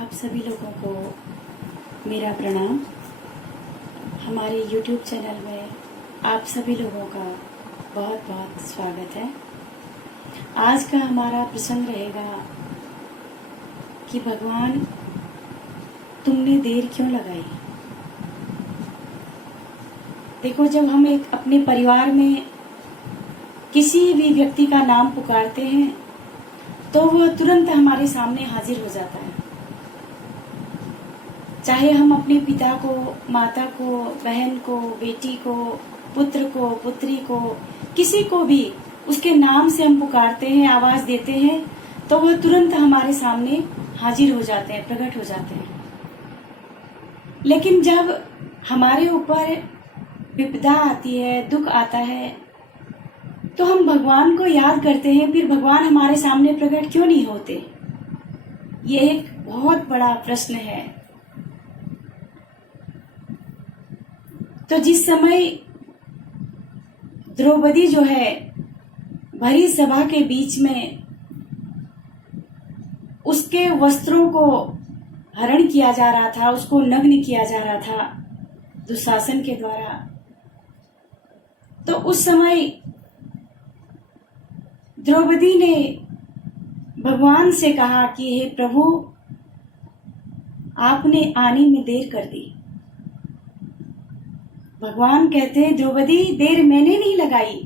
आप सभी लोगों को मेरा प्रणाम। हमारे YouTube चैनल में आप सभी लोगों का बहुत बहुत स्वागत है। आज का हमारा प्रसंग रहेगा कि भगवान तुमने देर क्यों लगाई। देखो, जब हम एक अपने परिवार में किसी भी व्यक्ति का नाम पुकारते हैं तो वो तुरंत हमारे सामने हाजिर हो जाता है। चाहे हम अपने पिता को, माता को, बहन को, बेटी को, पुत्र को, पुत्री को, किसी को भी उसके नाम से हम पुकारते हैं, आवाज देते हैं तो वो तुरंत हमारे सामने हाजिर हो जाते हैं, प्रकट हो जाते हैं। लेकिन जब हमारे ऊपर विपदा आती है, दुख आता है, तो हम भगवान को याद करते हैं, फिर भगवान हमारे सामने प्रकट क्यों नहीं होते? ये एक बहुत बड़ा प्रश्न है। तो जिस समय द्रौपदी जो है भरी सभा के बीच में उसके वस्त्रों को हरण किया जा रहा था, उसको नग्न किया जा रहा था दुशासन के द्वारा, तो उस समय द्रौपदी ने भगवान से कहा कि हे प्रभु, आपने आने में देर कर दी। भगवान कहते हैं, द्रौपदी, देर मैंने नहीं लगाई,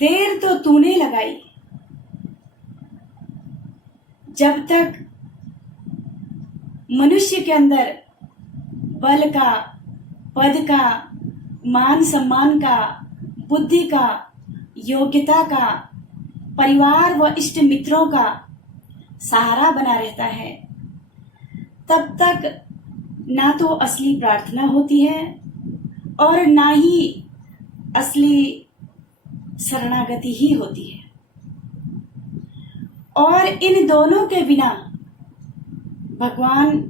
देर तो तूने लगाई। जब तक मनुष्य के अंदर बल का, पद का, मान सम्मान का, बुद्धि का, योग्यता का, परिवार व इष्ट मित्रों का सहारा बना रहता है, तब तक ना तो असली प्रार्थना होती है और ना ही असली शरणागति ही होती है। और इन दोनों के बिना भगवान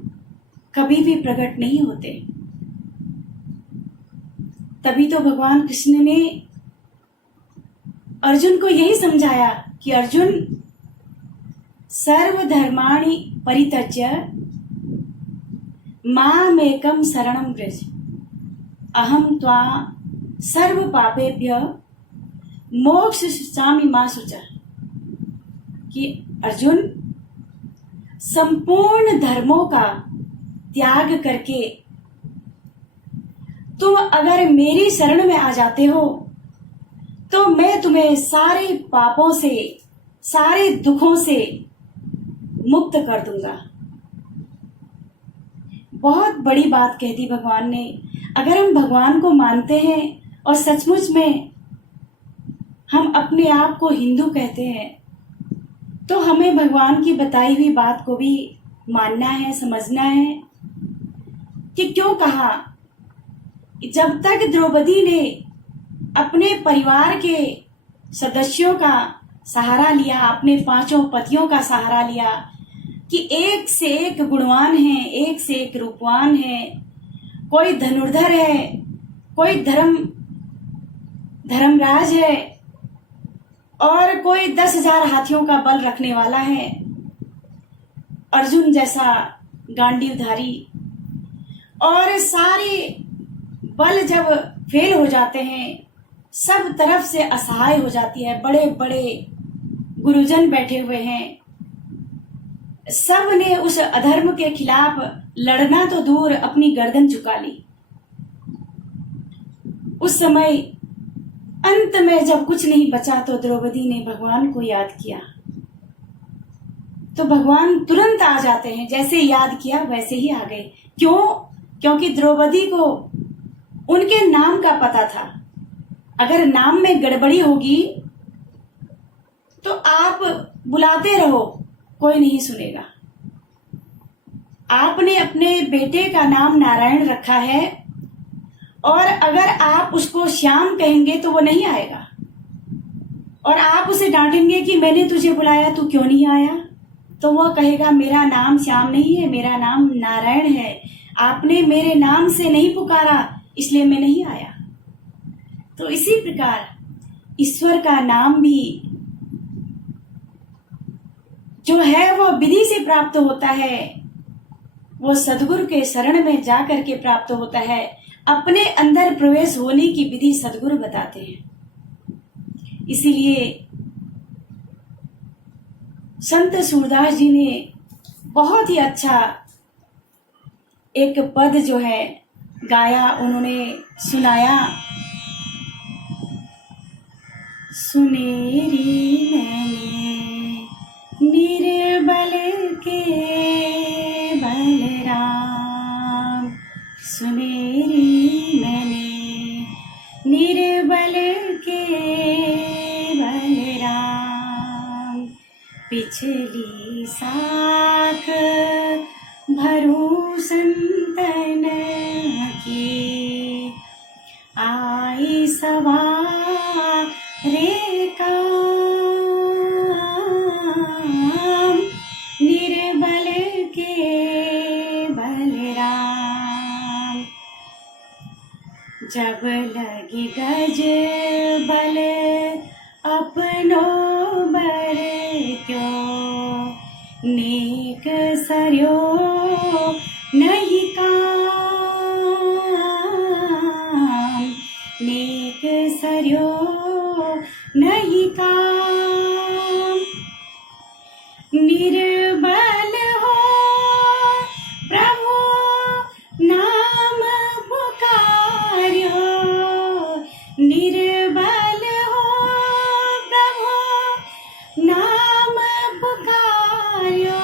कभी भी प्रकट नहीं होते। तभी तो भगवान कृष्ण ने अर्जुन को यही समझाया कि अर्जुन, सर्वधर्माणि परित्यज्य मामेकं शरणं व्रज, अहं त्वा सर्व पापेभ्य मोक्षयिष्यामि मा शुचः। कि अर्जुन, संपूर्ण धर्मों का त्याग करके तुम अगर मेरी शरण में आ जाते हो तो मैं तुम्हें सारे पापों से, सारे दुखों से मुक्त कर दूंगा। बहुत बड़ी बात कह दी भगवान ने। अगर हम भगवान को मानते हैं और सचमुच में हम अपने आप को हिंदू कहते हैं, तो हमें भगवान की बताई हुई बात को भी मानना है, समझना है कि क्यों कहा। जब तक द्रौपदी ने अपने परिवार के सदस्यों का सहारा लिया, अपने पांचों पतियों का सहारा लिया कि एक से एक गुणवान है, एक से एक रूपवान है, कोई धनुर्धर है, कोई धर्मराज है और कोई 10,000 हाथियों का बल रखने वाला है, अर्जुन जैसा गांडीवधारी, और सारे बल जब फेल हो जाते हैं, सब तरफ से असहाय हो जाती है, बड़े बड़े गुरुजन बैठे हुए हैं, सब ने उस अधर्म के खिलाफ लड़ना तो दूर अपनी गर्दन झुका ली। उस समय अंत में जब कुछ नहीं बचा तो द्रौपदी ने भगवान को याद किया, तो भगवान तुरंत आ जाते हैं। जैसे याद किया वैसे ही आ गए। क्यों? क्योंकि द्रौपदी को उनके नाम का पता था। अगर नाम में गड़बड़ी होगी तो आप बुलाते रहो, कोई नहीं सुनेगा। आपने अपने बेटे का नाम नारायण रखा है और अगर आप उसको श्याम कहेंगे तो वो नहीं आएगा, और आप उसे डांटेंगे कि मैंने तुझे बुलाया, तू क्यों नहीं आया, तो वो कहेगा मेरा नाम श्याम नहीं है, मेरा नाम नारायण है, आपने मेरे नाम से नहीं पुकारा इसलिए मैं नहीं आया। तो इसी प्रकार ईश्वर का नाम भी जो है वो विधि से प्राप्त होता है, वो सदगुरु के शरण में जाकर के प्राप्त होता है। अपने अंदर प्रवेश होने की विधि सदगुरु बताते हैं। इसीलिए संत सूरदास जी ने बहुत ही अच्छा एक पद जो है गाया, उन्होंने सुनाया। सुनेरी मैंने निर्बल के बलराम, सुनेरी मैंने निर्बल के बलराम, पिछली साख भरू संतन की, आई सवारे काम, निर्बल के बलराम, जब लगी गज बल अपनो बर क्यों, नेक सरयो नहीं काम, नेक सरयो नहीं काम, निर्बल हो प्रभु नाम पुकार्यो, निर्बल हो प्रभु नाम पुकार्यो,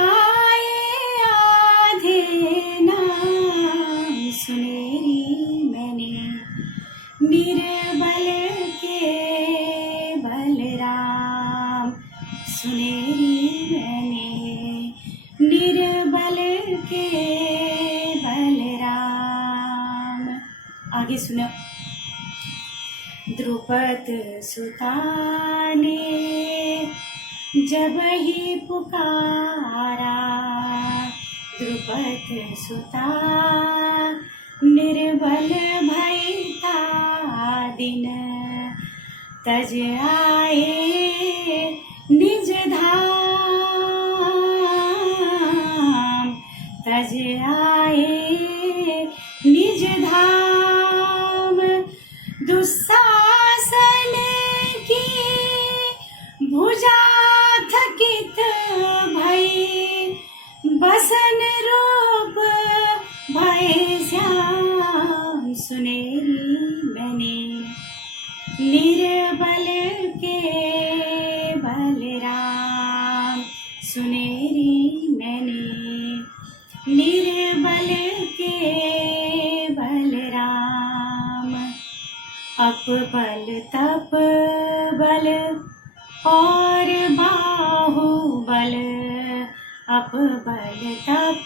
आए आधे नाम, सुनेरी मैंने निर्बल के बलराम, सुनेरी मैंने निर्बल के बलराम। आगे सुनो। द्रुपद सुता ने जब ही पुकारा, द्रुपद सुता निर्बल भयता दिन, तज आए निज धाम, तज आए निज धाम, दुस्साहसन की भुजा थकित भई, बसन रूप भय श्याम, सुनेरी मैंने निर्बल के बलराम, सुनेरी मैंने निर्बल के बलराम, अप बल तप बल और बाहुबल, अप बल तप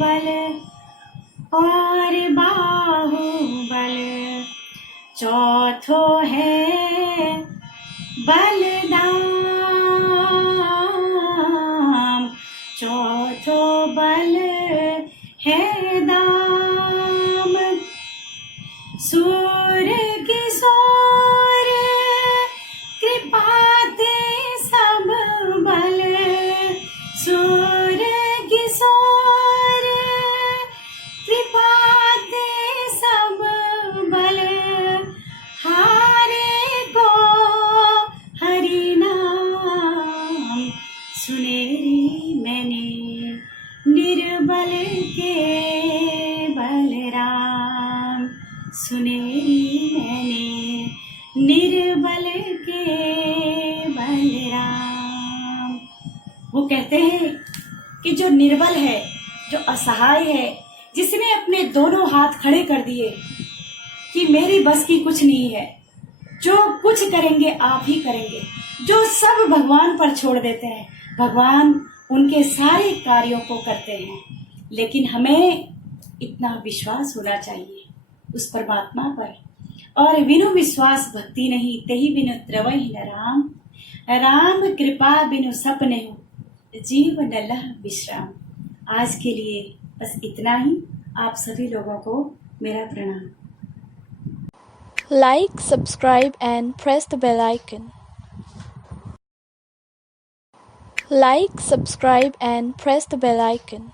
बल और बाहुबल, चौथो है बलदाम, चौथो बल है दाम, सूर्य किशोर कृपाते सब बल, सूर्य किशोर कृपाते सब बल, हारे को हरि नाम, सुनेरी मैंने निर्बल के बलराम, सुनेरी मैंने निर्बल के बलराम। वो कहते हैं कि जो निर्बल है, जो असहाय है, जिसने अपने दोनों हाथ खड़े कर दिए कि मेरी बस की कुछ नहीं है, जो कुछ करेंगे आप ही करेंगे, जो सब भगवान पर छोड़ देते हैं, भगवान उनके सारे कार्यों को करते हैं। लेकिन हमें इतना विश्वास होना चाहिए उस परमात्मा पर, और बिनु विश्वास भक्ति नहीं, तेहि बिनु त्रवहि न राम, राम कृपा बिनु सपने हो, जीव न लह विश्राम। आज के लिए बस इतना ही। आप सभी लोगों को मेरा प्रणाम। Like, subscribe and press the bell icon. Like, subscribe, and press the bell icon.